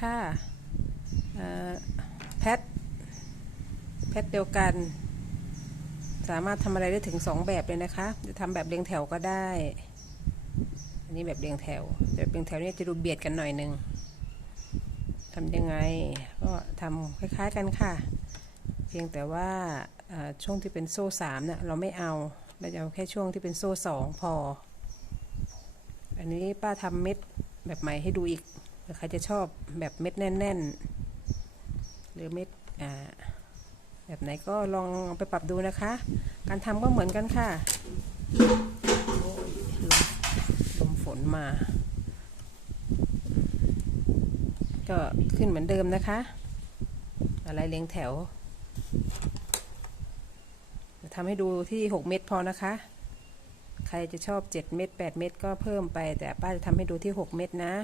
ค่ะแพทแพทเดียวกัน สามารถทำอะไรได้ถึงสองแบบเลยนะคะ จะทำแบบเรียงแถวก็ได้ อันนี้แบบเรียงแถว แบบเรียงแถวเนี่ยจะดูเบียดกันหน่อยหนึ่งทำยังไง ก็ทำคล้ายๆกันค่ะ เพียงแต่ว่าช่วงที่เป็นโซ่สามเนี่ยเราไม่เอา เราจะเอาแค่ช่วงที่เป็นโซ่สองพอ อันนี้ป้าทำเม็ดแบบใหม่ให้ดูอีก เผื่อใครจะชอบแบบเม็ดแน่น ๆ หรือเม็ดแบบไหนก็ลองไปปรับดูนะคะ การทำก็เหมือนกันค่ะลมลมฝนมา ก็ขึ้นเหมือนเดิมนะคะ อะไรเลี้ยงแถวจะทำให้ดูที่ 6 เม็ดพอนะคะ ใครจะชอบ 7 เม็ด8 เม็ดก็เพิ่มไป แต่ป้าจะทำให้ดูที่ 6 เม็ดนะ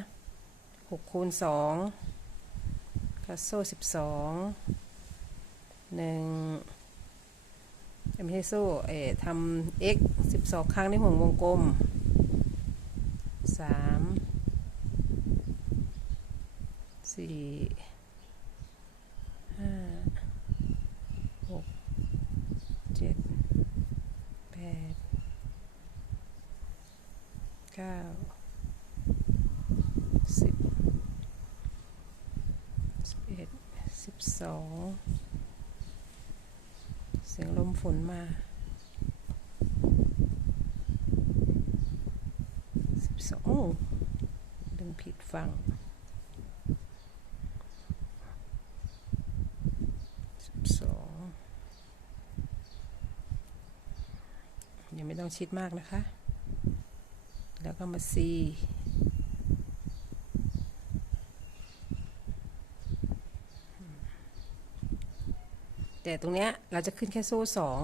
6คูณ2ก็โซ่12 1ไม่ใช่โซ่เอทำ x 12 ครั้งในห่วงวงกลม 3 4 สียงลมฝนมาสิบสองดึงผิดฟังสิบสองยังไม่ต้องชิดมากนะคะ แล้วก็มาซี แต่ตรงเนี้ยเราจะขึ้นแค่โซ่สอง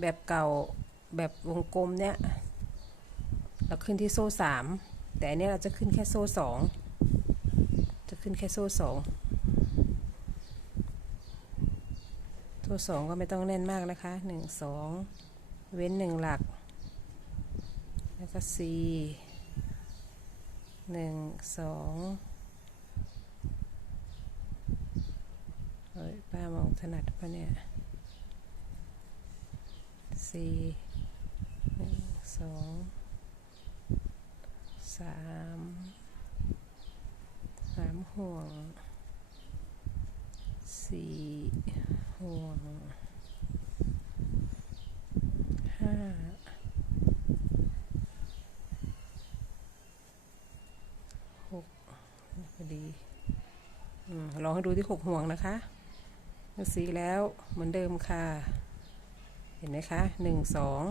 แบบเก่าแบบวงกลมเนี้ยเราขึ้นที่โซ่สามแต่อันเนี้ยเราจะขึ้นแค่โซ่สองจะขึ้นแค่โซ่สองโซ่สองก็ไม่ต้องแน่นมากนะคะหนึ่งสองเว้นหนึ่งหลัก แล้วก็สี่หนึ่งสอง เฮ้ยป้ามองถนัดปะเนี่ยสี่หนึ่งสองสามสามห่วงสี่ห่วงห้าหกพอดีอลองให้ดูที่หกห่วงนะคะ สีแล้วเหมือนเดิมค่ะ เห็นไหมคะหนึ่งสอง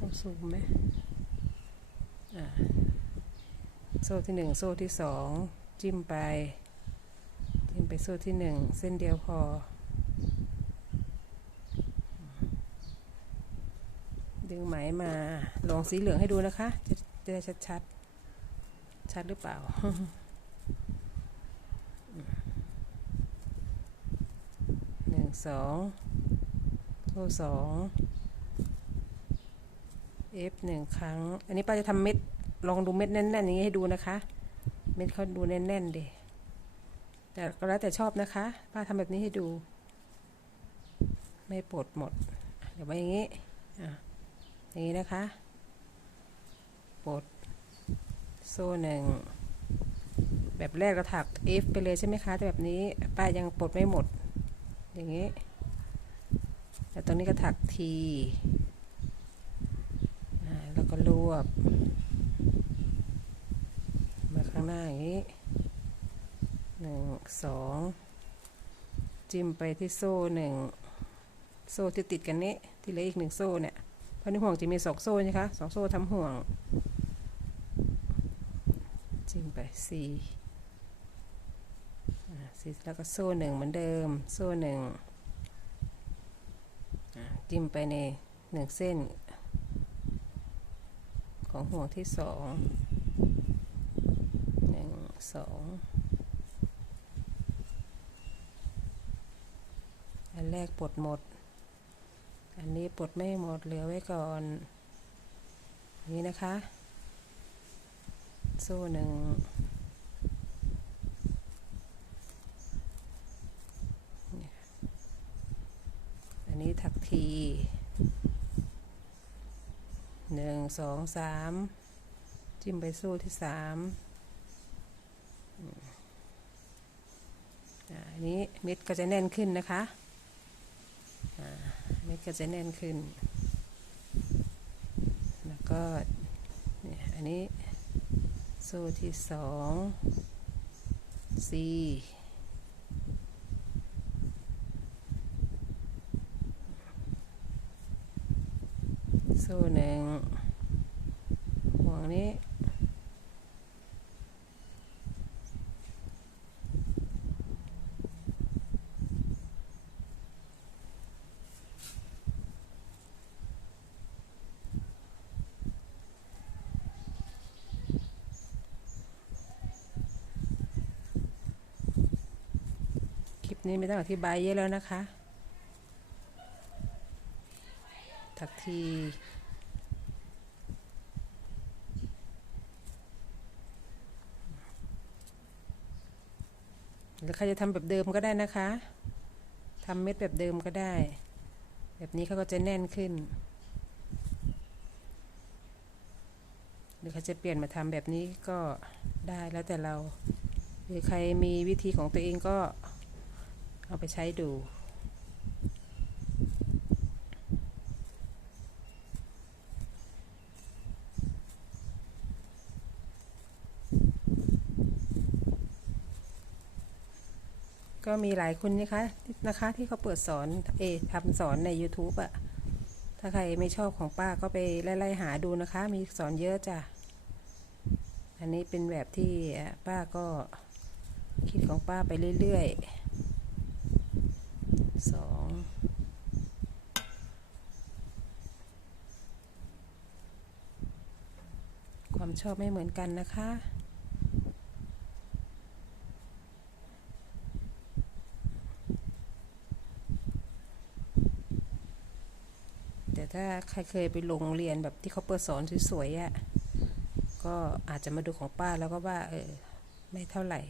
ต้องซูมไหมโซ่ที่หนึ่งโซ่ที่สองจิ้มไป จิ้มไปโซ่ที่หนึ่งเส้นเดียวพอ ดึงไหมมาลองสีเหลืองให้ดูนะคะ จะจะได้ชัดๆ ชัดหรือเปล่า หนึ่ง สองโซ่สอง F หนึ่งครั้ง อันนี้ป้าจะทำเม็ด ลองดูเม็ดแน่นๆ อย่างนี้ให้ดูนะคะ เม็ดเขาดูแน่นๆดิแต่ก็แล้วแต่ชอบนะคะ ป้าทำแบบนี้ให้ดู ไม่ปลดหมด เดี๋ยวไว้อย่างนี้อะอย่างนี้นะคะปลดโซ่หนึ่งแบบแรกเราถัก F ไปเลยใช่ไหมคะ แต่แบบนี้ป้ายังปลดไม่หมด อย่างนี้ แล้วตรงนี้ก็ถักทีแล้วก็รวบ มาข้างหน้าอย่างนี้หนึ่งสองจิ้มไปที่โซ่หนึ่งโซ่ที่ติดกันนี้ ที่เหลืออีกหนึ่งโซ่เนี่ยเพราะในห่วงจะมีสองโซ่ใช่คะสองโซ่ทำห่วง จิ้มไปสี่ สี่แล้วก็โซ่หนึ่งเหมือนเดิม โซ่หนึ่งจิ้มไปในหนึ่งเส้น ของห่วงที่สองหนึ่งสองอันแรกปลดหมด อันนี้ปลดไม่หมดเหลือไว้ก่อน นี้นะคะ โซ่หนึ่ง ที หนึ่งสองสามจิ้มไปโซ่ที่สามอันนี้เม็ดก็จะแน่นขึ้นนะคะเม็ดก็จะแน่นขึ้น แล้วก็เนี่ยอันนี้โซ่ที่สองสี่ โซ่หนึ่งห่วงนี้ คลิปนี้ไม่ต้องอธิบายเยอะแล้วนะคะทักที รือใครจะทำแบบเดิมก็ได้นะคะทำเม็ดแบบเดิมก็ได้ แบบนี้เขาก็จะแน่นขึ้น หรือเขาจะเปลี่ยนมาทำแบบนี้ก็ได้แล้วแต่เรา หรือใครมีวิธีของตัวเองก็เอาไปใช้ดู ก็มีหลายคนนะคะนะคะ ที่เขาเปิดสอน เอทำสอนใน YouTube อะถ้าใครไม่ชอบของป้าก็ไปไล่ๆหาดูนะคะ มีสอนเยอะจ้ะ อันนี้เป็นแบบที่ป้าก็คิดของป้าไปเรื่อยๆสองความชอบไม่เหมือนกันนะคะ ถ้าใครเคยไปลงเรียนแบบที่เขาเปิดสอนสวยๆอะ่ะก็อาจจะมาดูของป้าแล้วก็ว่าเออไม่เท่าไหร่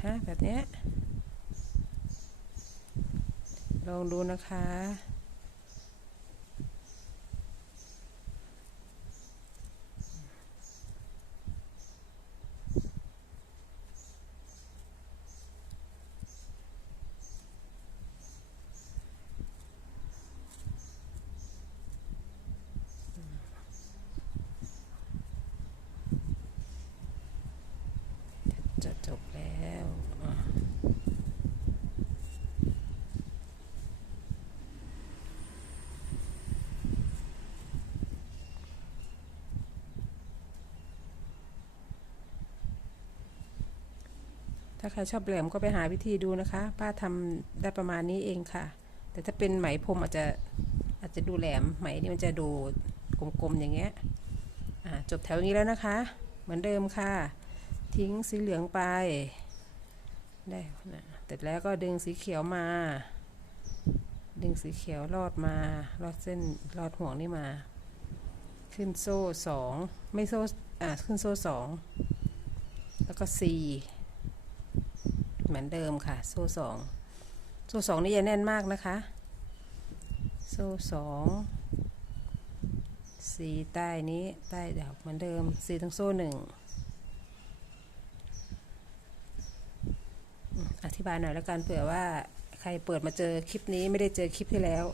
นะคะแบบนี้ลองดูนะคะ จะจบแล้วถ้าใครชอบแหลมก็ไปหาวิธีดูนะคะ ป้าทำได้ประมาณนี้เองค่ะ แต่ถ้าเป็นไหมพรมอาจจะอาจจะดูแหลมไหมนี่มันจะดูกลมๆอย่างเงี้ยจบแถวนี้แล้วนะคะ เหมือนเดิมค่ะ ทิ้งสีเหลืองไปได้นะเสร็จแล้วก็ดึงสีเขียวมา ดึงสีเขียวลอดมาลอดเส้นลอดห่วงนี่มา ขึ้นโซ่สองไม่โซ่อ่าขึ้นโซ่สองแล้วก็สี่เหมือนเดิมค่ะ โซ่สองโซ่สองนี่อย่าแน่นมากนะคะ โซ่สองสี่ใต้นี้ใต้เดอกเหมือนเดิมสี่ทั้งโซ่หนึ่ง อธิบายหน่อยแล้วกันเผื่อว่าใครเปิดมาเจอคลิปนี้ไม่ได้เจอคลิปที่แล้ว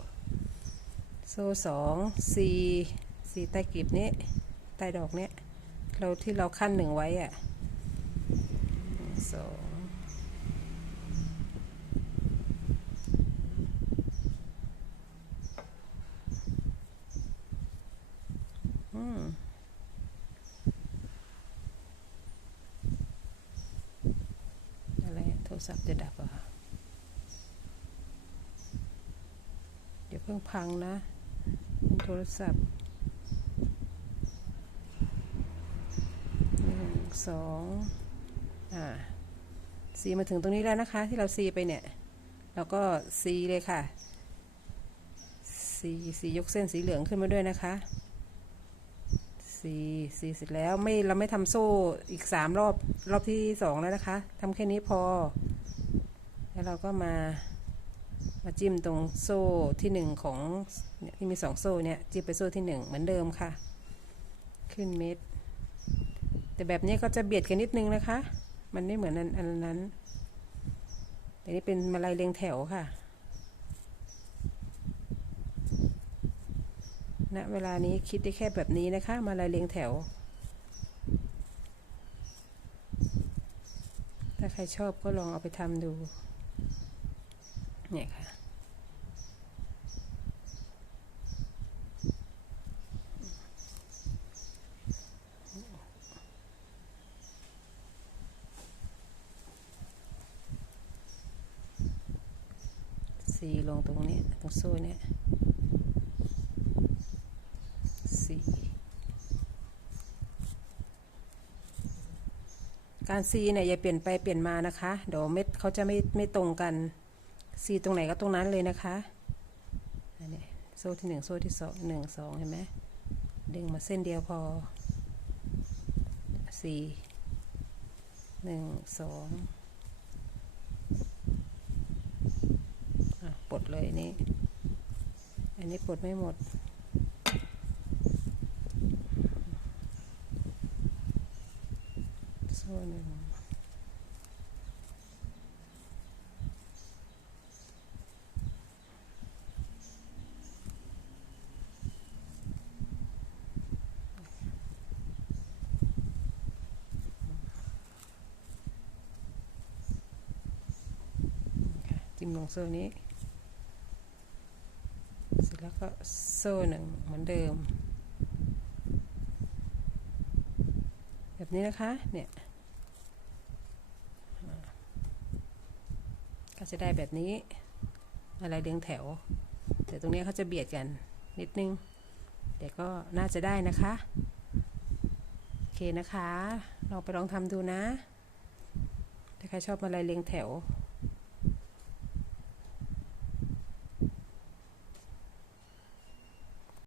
โซ่สองสี่สี่ใต้กลีบนี้ใต้ดอกเนี้ยเราที่เราขั้นหนึ่งไว้อะ่ะสองอืม อะไรอะโทรศัพท์จะดับเหรอะ เดี๋ยวเพิ่งพังนะเป็นโทรศัพท์หนึ่งสองอ่าซีมาถึงตรงนี้แล้วนะคะ ที่เราซีไปเนี่ย เราก็ซีเลยค่ะซีซียกเส้นสีเหลืองขึ้นมาด้วยนะคะซีซีเสร็จแล้วไม่เราไม่ทำโซ่อีกสามรอบรอบที่สองแล้วนะคะทำแค่นี้พอ แล้วเราก็มา มาจิ้มตรงโซ่ที่หนึ่งของเนี่ยที่มีสองโซ่เนี่ยจิ้มไปโซ่ที่หนึ่งเหมือนเดิมค่ะ ขึ้นเม็ด แต่แบบนี้ก็จะเบียดกันนิดนึงนะคะ มันไม่เหมือนอันอันนั้นแต่นี้เป็นมาลายเรียงแถวค่ะณเวลานี้คิดได้แค่แบบนี้นะคะ มาลายเรียงแถว ถ้าใครชอบก็ลองเอาไปทำดูเนี่ยค่ะ สี่ลงตรงนี้ตรงโซ่เนี่ยสี่การซีเนี่ยอย่าเปลี่ยนไปเปลี่ยนมานะคะเดี๋ยวเม็ดเขาจะไม่ไม่ตรงกันซีตรงไหนก็ตรงนั้นเลยนะคะอันนี้โซ่ที่หนึ่งโซ่ที่สองหนึ่งสองเห็นไหมดึงมาเส้นเดียวพอสี่หนึ่งสอง อะปลด เลยนี่ อันนี้ปลดไม่หมดโซ่หนึ่งจิ้มลงโซ่นี้ ก็โซ่หนึ่งเหมือนเดิม แบบนี้นะคะ เนี่ยก็จะได้แบบนี้ อะไรเรียงแถว แต่ตรงนี้เขาจะเบียดกันนิดนึง แต่ก็น่าจะได้นะคะ โอเคนะคะ ลองไปลองทำดูนะ ถ้าใครชอบอะไรเรียงแถว